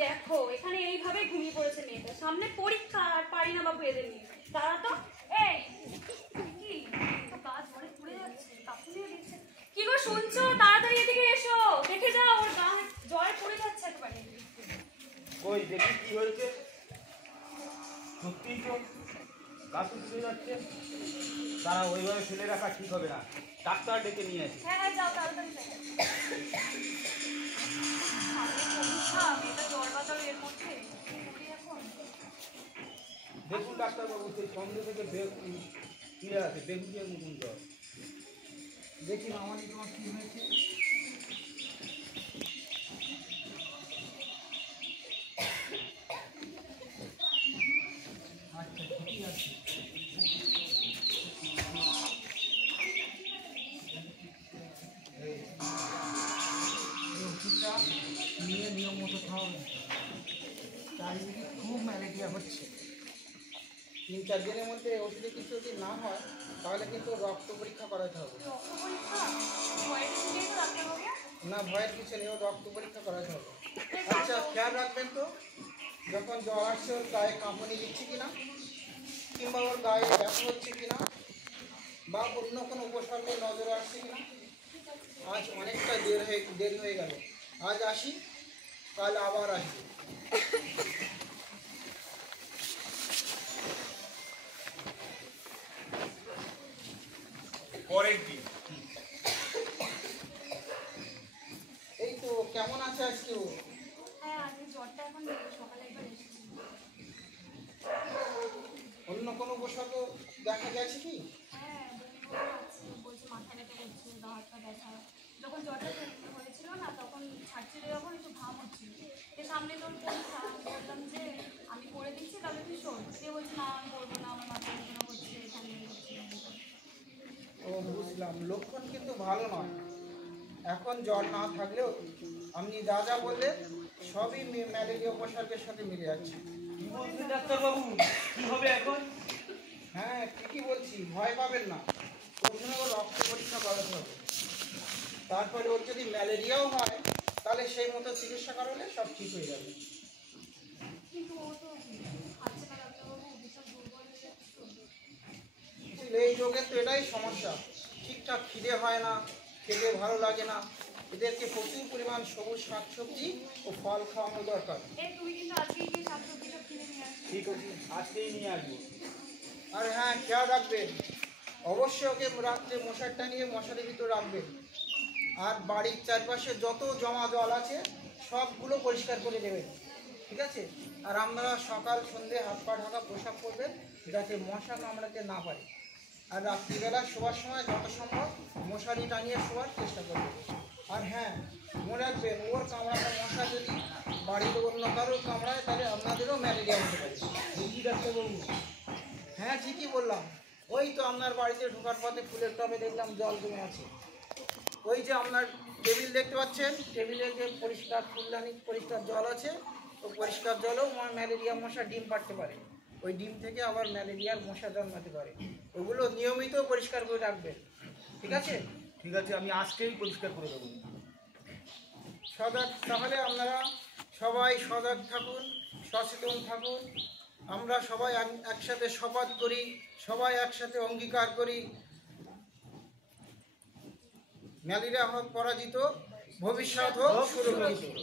দেখো এখানে এইভাবে ঘুমিয়ে পড়েছে মেয়েটা, সামনে পরীক্ষা আর পারি না বাবু এদের নিয়ে। তারা তো এই কি তো কাজ ঘরে পুড়ে যাচ্ছে, কাপুড়িয়ে দিচ্ছে। কি গো শুনছো? তাড়াতাড়ি এদিকে এসো, দেখে যাও ওর গা জ্বরে পুড়ে যাচ্ছে একবারে। ওই দেখি কি হয়েছে। সত্যিই তো কাপড় পুড়ে যাচ্ছে। তারা ওইভাবে ফেলে রাখা ঠিক হবে না, ডাক্তার ডেকে নিয়ে আসি। হ্যাঁ যাও তাড়াতাড়ি দেখো। মেয়েটা জ্বর বাতাল এর মধ্যে দেখুন ডাক্তারবাবু, সেই সন্ধ্যে থেকে ফিরে আছে বেগুনিয়া মতন জ্বর। দেখি মামালি তোমার কি হয়েছে। আচ্ছা ঠিকই আছে। এই ওষুধটা নিয়ে নিয়ম মতো খাওয়াবে। চারিদিকে খুব ম্যালেরিয়া হচ্ছে। 3-4 দিনের মধ্যে ওষুধে কিছু যদি না হয় তাহলে কিন্তু রক্ত পরীক্ষা করাতে হবে। না ভয়ের কিছু নেই, রক্ত পরীক্ষা করাতে হবে। আচ্ছা খেয়াল রাখবেন তো, যখন জ্বর আসছে ওর গায়ে কাঁপুনি দিচ্ছে কিনা, কিংবা ওর গায়ে ব্যথা হচ্ছে কিনা, বা অন্য কোনো উপসর্গে নজরে আসছে কিনা। আজ অনেকটা দেরি হয়ে গেল। আজ আসি, কাল আবার আসি। পরের দিন এই তো কেমন আছে আজকে ও? হ্যাঁ আজকে জ্বরটা এখন সকালে একবার এসেছে। অন্য কোনো উপসর্গ দেখা গেছে কি? হ্যাঁ বলছে মাথা ব্যথা করছে, গা হাত পা ব্যথা। যখন জ্বরটা হয়েছিল না তখন ছাড়ছিল, যখন একটু ঘাম হচ্ছিল। এর সামনে তোর পরীক্ষা, আমি বললাম যে আমি করে দিচ্ছি তাহলে তুই শোন। সে বলছে না আমি করবো না, আমার মাথা যন্ত্রণা করছে, এখানে হচ্ছে। ও বুঝলাম, লক্ষণ কিন্তু ভালো নয়। এখন জ্বর না থাকলেও আপনি যা যা বললেন সবই ম্যালেরিয়া উপসর্গের সাথে মিলে যাচ্ছে। কি বলছেন ডাক্তারবাবু, কি হবে এখন? হ্যাঁ ঠিকই বলছি, ভয় পাবেন না। প্রথমে ওর রক্ত পরীক্ষা করাতে হবে, তারপরে ওর যদি ম্যালেরিয়াও হয় তাহলে সেই মতো চিকিৎসা করালে সব ঠিক হয়ে যাবে। কিন্তু ও তো খাচ্ছে না ডাক্তারবাবু, ভীষণ দুর্বল হয়ে যাচ্ছে তো। এই রোগের তো এটাই সমস্যা, ঠিকঠাক খিদে হয় না, খেতে ভালো লাগে না। এদেরকে প্রচুর পরিমাণ সবুজ শাকসবজি ও ফল খাওয়ানো দরকার। এই তুমি কিন্তু আজকেই গিয়ে শাকসবজি সব কিনে নিয়ে আসবে। ঠিক আছে, আজকেই নিয়ে আসবো। আর হ্যাঁ খেয়াল রাখবেন, অবশ্যই ওকে রাত্রে মশার টাঙিয়ে মশারির ভিতর রাখবেন। আর বাড়ির চারপাশে যত জমা জল আছে সবগুলো পরিষ্কার করে দেবেন, ঠিক আছে? আর আপনারা সকাল সন্ধ্যে হাত পা ঢাকা পোশাক করবেন যাতে মশা কামড়াতে না পারে। আর রাত্রিবেলা শোয়ার সময় যত সম্ভব মশারি টাঙিয়ে শোয়ার চেষ্টা করবেন। আর হ্যাঁ মনে রাখবেন, ওর কামড়ানো মশা যদি বাড়ির অন্য কারোর কামড়ায় তাহলে আপনাদেরও ম্যালেরিয়া হতে পারে। বুঝলি ডাক্তারবাবু? হ্যাঁ ঠিকই বললাম। ওই তো আপনার বাড়িতে ঢোকার পথে ফুলের টবে দেখলাম জল জমে আছে। ওই যে আপনার টেবিল দেখতে পাচ্ছেন, টেবিলে যে পরিষ্কার ফুলদানি পরিষ্কার জল আছে, ও পরিষ্কার জলেও ম্যালেরিয়া মশা ডিম পাড়তে পারে। ওই ডিম থেকে আবার ম্যালেরিয়ার মশা জন্মাতে পারে। ওগুলো নিয়মিত পরিষ্কার করে রাখবেন, ঠিক আছে? ঠিক আছে, আমি আজকেই পরিষ্কার করে দেবো। সজাগ, তাহলে আপনারা সবাই সজাগ থাকুন, সচেতন থাকুন। আমরা সবাই একসাথে শপথ করি, সবাই একসাথে অঙ্গীকার করি, ম্যালেরিয়া হোক পরাজিত, ভবিষ্যৎ হোক সুরক্ষিত।